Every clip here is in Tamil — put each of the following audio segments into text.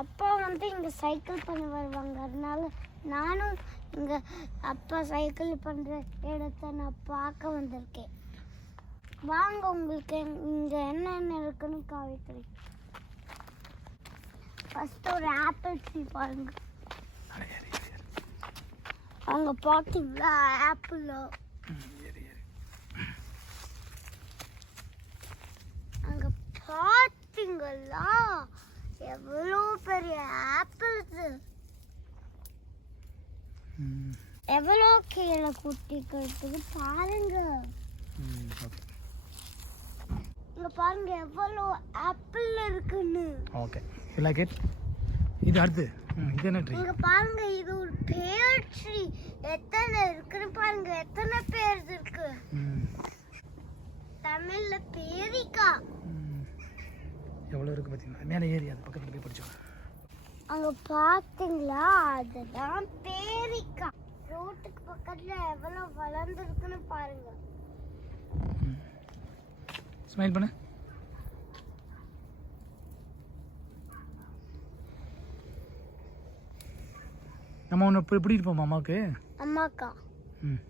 அப்பா வந்து இங்கே சைக்கிள் பண்ண வருவாங்க. அதனால நானும் இங்கே அப்பா சைக்கிள் பண்ணுற இடத்த நான் பார்க்க வந்திருக்கேன். வாங்க உங்களுக்கு இங்கே என்னென்ன இருக்குன்னு காவிக்கிறேன் ஃபர்ஸ்ட் ஒரு ஆப்பிள் ட்ரீ பாருங்க. அங்கே பார்த்தீங்களா ஆப்பிள் அங்கே பார்த்தீங்களா எவ்வளோ பெரிய ஆப்பிள்ஸ் எவ்வளோ கீழே குட்டிக்கிறதுக்கு பாருங்க. இங்க பாருங்க எவ்வளோ ஆப்பிள் இருக்குன்னு. ஓகே இல்லை கேட் இது அடுத்து. இது என்ன ட்ரீ இங்க பாருங்க இது ஒரு பேர் ட்ரீ எத்தனை இருக்குன்னு பாருங்க எத்தனை பேர் இருக்கு? தமிழ்ல பேரிக்கா எவ்வளோ இருக்குது பார்த்தீங்களா? மேலே ஏறி அது பக்கத்தில் போய் படிச்சோம் அங்க பாத்தீங்களா? அதுதான் பேரிக்கா. ரோட்டுக்கு பக்கத்துல எவ்வளவு வளர்ந்துருக்குன்னு பாருங்க. ஸ்மைல் பண்ணு. நம்ம ஒன்று இப்படி இருப்போம் அம்மாவுக்கு? அம்மாக்கா. ம்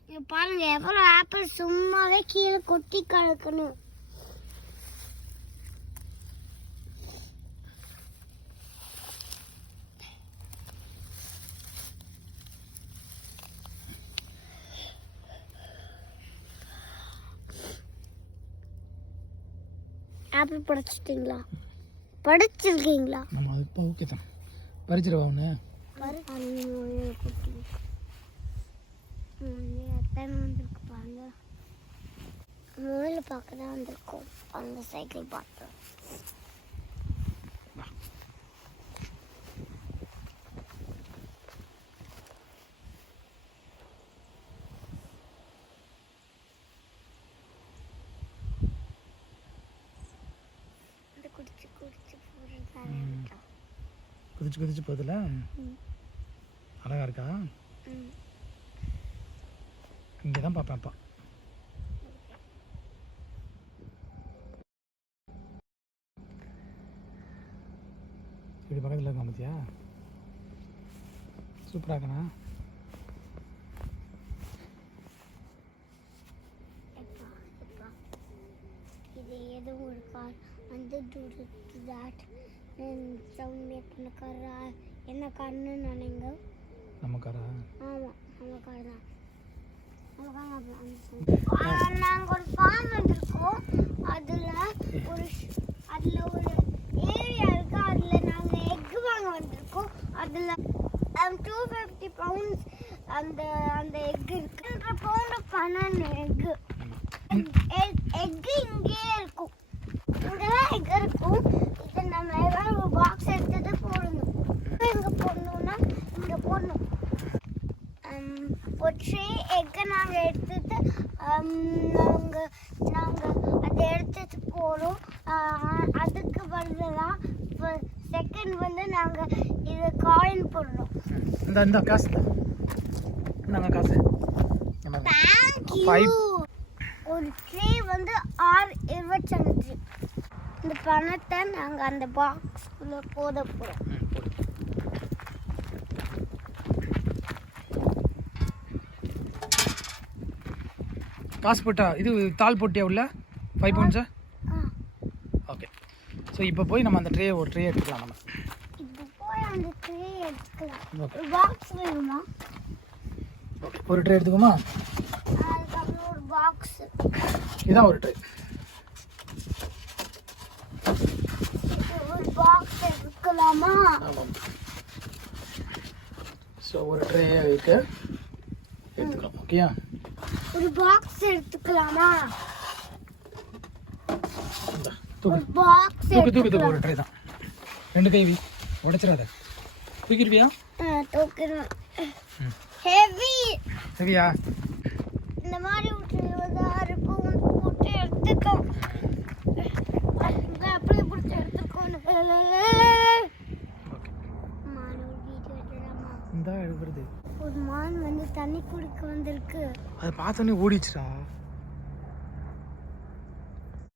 இங்க பாருங்க எவ்வளவு ஆப்பிள் சும்மாவே கீழே கொட்டி கிடக்குன்னு ஆப்பிள் படைச்சிட்டீங்களா? படைச்சிருக்கீங்களா? நம்ம அது இப்போ ஓகே தான். பறிச்சிடவா ஒன்று எத்தனை வந்திருக்கு பாருங்க முதல்ல பார்க்க தான் வந்திருக்கோம் அந்த சைக்கிள் பார்த்து இது குடிச்சு குடிச்சு குதிச்சு குதிச்சு போகுதுல ம். அழகா இருக்கா இங்கே தான் பார்ப்பேன் அப்பா இப்படி பக்கத்தில் இருக்கான்? பார்த்தியா சூப்பராக இருக்கண்ணா இது ஏதோ ஒரு கார். வந்து தூரத்து சவுண்ட் எத்தனை கார்? என்ன கார்னு நினைங்க. நம்ம காரா? ஆமாம் நம்ம கார் தான். நாங்கள் ஒரு ஃபார்ம் வந்திருக்கோம். அதில் ஒரு அதில் ஒரு ஏரியா இருக்கு அதில் நாங்கள் எக் வாங்க வந்திருக்கோம் அதில் டூ ஃபிஃப்டி பவுண்ட்ஸ் அந்த அந்த எக் இருக்கு பவுண்டு பன்னெண்டு எக்கு எக் இங்கே இருக்கும். இங்கெல்லாம் எக் இருக்கும். இதை நம்ம ஏதாவது ஒரு பாக்ஸ் எடுத்துட்டு போடணும். எங்கே போடணும்னா இங்கே போடணும். Um, ஒரு ட்ரே எக்கை நாங்கள் எடுத்துட்டு um, நாங்கள் நாங்கள் அதை எடுத்துட்டு போகிறோம் அதுக்கு பதிலாக இப்போ செகண்ட் வந்து நாங்கள் இது காயின் போடுறோம் இந்த இந்த காசு இந்தாங்க காசு. ஒரு ட்ரே வந்து ஆறு இருபத்தஞ்சு. இந்த பணத்தை நாங்கள் அந்த பாக்ஸ்குள்ளே போட போகிறோம். காசு போட்டா இது தாள் போட்டியா உள்ள? ஃபைவ் பவுண்ட்ஸா ஓகே ஸோ இப்போ போய் நம்ம அந்த ட்ரே ஒரு ட்ரே எடுத்துக்கலாம் நம்ம. அந்த ட்ரே எடுத்துக்கலாம். பாக்ஸ் வேணுமா? ஒரு ட்ரே எடுத்துக்கோமா? அதுக்கப்புறம் ஒரு பாக்ஸ் இதுதான் ஒரு ட்ரே ஒரு பாக்ஸ் எடுக்கலாமா? ஆமாம். ஸோ ஒரு ட்ரே இருக்கு எடுத்துக்கலாம். ஓகேயா ஒரு பாக்ஸ் எடுத்துக்கலாமா? தூக்கு. பாக்ஸ் தூக்கு தூக்கு ஒரு ட்ரே தான். ரெண்டு கை வி. உடைச்சிடாத. தூக்கிருவியா ஹெவி ஹெவியா இந்த மாதிரி விட்டுருவதா இருக்கும் போட்டு எடுத்துக்கோ. அப்படியே பிடிச்சி எடுத்துக்கோன்னு. இந்த எழுதுறது ஒரு மான் வந்து தண்ணி குடிக்க வந்திருக்கு. அதை பார்த்தோன்னே ஓடிச்சிடும்